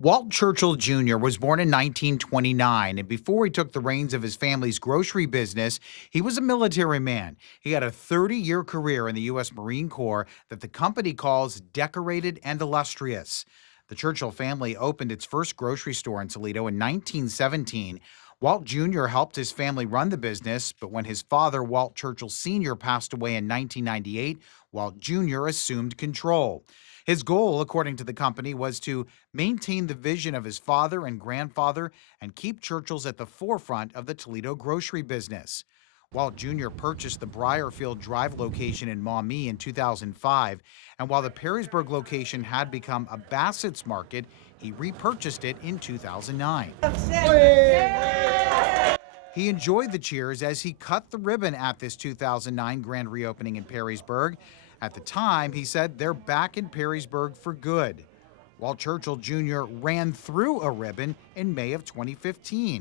Walt Churchill Jr. was born in 1929, and before he took the reins of his family's grocery business, he was a military man. He had a 30-year career in the U.S. Marine Corps that the company calls decorated and illustrious. The Churchill family opened its first grocery store in Toledo in 1917. Walt Jr. helped his family run the business, but when his father, Walt Churchill Sr., passed away in 1998, Walt Jr. assumed control. His goal, according to the company, was to maintain the vision of his father and grandfather and keep Churchill's at the forefront of the Toledo grocery business. Walt Jr. purchased the Briarfield Drive location in Maumee in 2005, and while the Perrysburg location had become a Bassett's Market, he repurchased it in 2009. He enjoyed the cheers as he cut the ribbon at this 2009 grand reopening in Perrysburg. At the time, he said they're back in Perrysburg for good. Walt Churchill Jr. ran through a ribbon in May of 2015.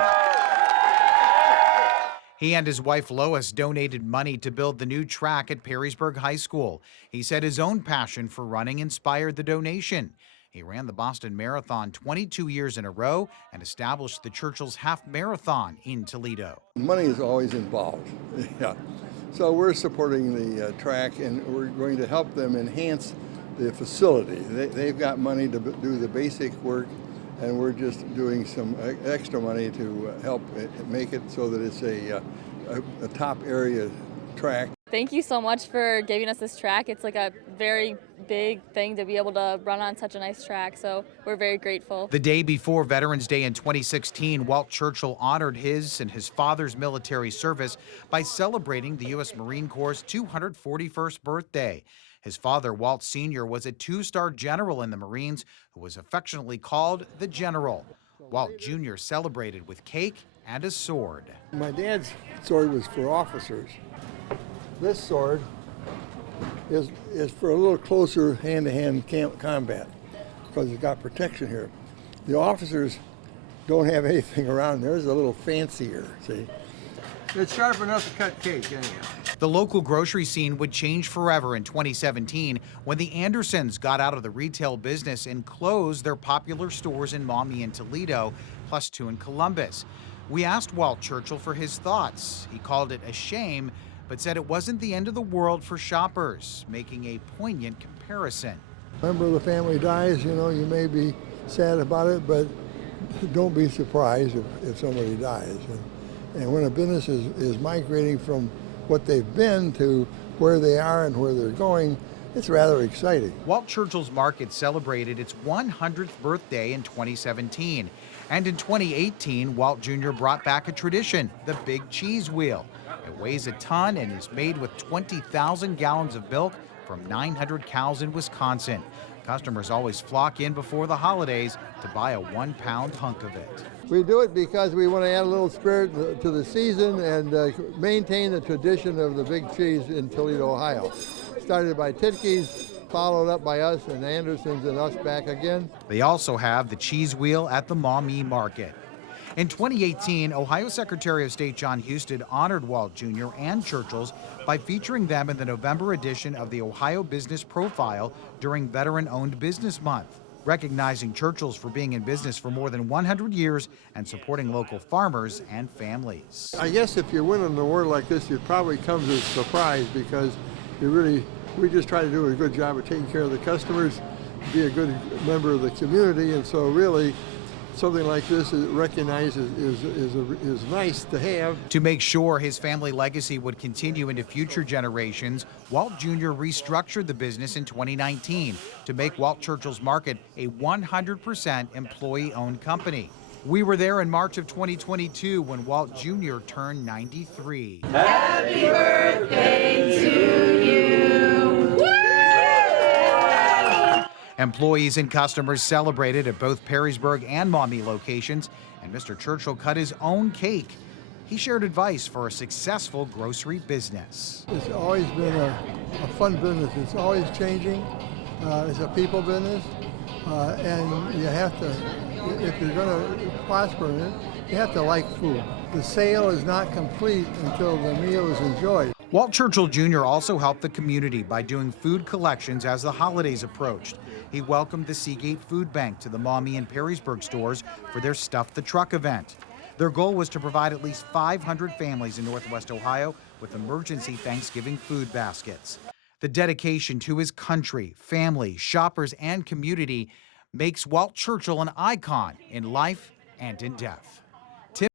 He and his wife Lois donated money to build the new track at Perrysburg High School. He said his own passion for running inspired the donation. He ran the Boston Marathon 22 years in a row and established the Churchill's Half Marathon in Toledo. Money is always involved. Yeah. So we're supporting the track, and we're going to help them enhance the facility. They've got money to do the basic work, and we're just doing some extra money to help make it so that it's a top area track. Thank you so much for giving us this track. It's like a very big thing to be able to run on such a nice track, so we're very grateful. The day before Veterans Day in 2016, Walt Churchill honored his and his father's military service by celebrating the U.S. Marine Corps' 241st birthday. His father, Walt Sr., was a two-star general in the Marines who was affectionately called the General. Walt Jr. celebrated with cake and a sword. My dad's sword was for officers. This sword is for a little closer hand-to-hand combat because it's got protection here. The officers don't have anything around. Theirs is a little fancier, see? It's sharp enough to cut cake, anyhow. The local grocery scene would change forever in 2017 when the Andersons got out of the retail business and closed their popular stores in Maumee and Toledo, plus two in Columbus. We asked Walt Churchill for his thoughts. He called it a shame, but said it wasn't the end of the world for shoppers, making a poignant comparison. A member of the family dies, you know, you may be sad about it, but don't be surprised if somebody dies. And when a business is migrating from what they've been to where they are and where they're going, it's rather exciting. Walt Churchill's Market celebrated its 100th birthday in 2017. And in 2018, Walt Jr. brought back a tradition, the Big Cheese Wheel. It weighs a ton and is made with 20,000 gallons of milk from 900 cows in Wisconsin. Customers always flock in before the holidays to buy a 1-pound hunk of it. We do it because we want to add a little spirit to the season and maintain the tradition of the big cheese in Toledo, Ohio. Started by Titke's, followed up by us and Andersons and us back again. They also have the cheese wheel at the Maumee Market. In 2018, Ohio Secretary of State John Husted honored Walt Jr. and Churchill's by featuring them in the November edition of the Ohio Business Profile during Veteran-Owned Business Month, recognizing Churchill's for being in business for more than 100 years and supporting local farmers and families. I guess if you win an award like this, it probably comes as a surprise because we just try to do a good job of taking care of the customers, be a good member of the community, and so really something like this is recognized is nice to have. To make sure his family legacy would continue into future generations, Walt Jr. restructured the business in 2019 to make Walt Churchill's Market a 100% employee-owned company. We were there in March of 2022 when Walt Jr. turned 93. Happy birthday to you! Employees and customers celebrated at both Perrysburg and Maumee locations, and Mr. Churchill cut his own cake. He shared advice for a successful grocery business. It's always been a fun business. It's always changing. It's a people business, and you have to, if you're going to prosper in it, you have to like food. The sale is not complete until the meal is enjoyed. Walt Churchill Jr. also helped the community by doing food collections as the holidays approached. He welcomed the Seagate Food Bank to the Maumee and Perrysburg stores for their Stuff the Truck event. Their goal was to provide at least 500 families in Northwest Ohio with emergency Thanksgiving food baskets. The dedication to his country, family, shoppers, and community makes Walt Churchill an icon in life and in death.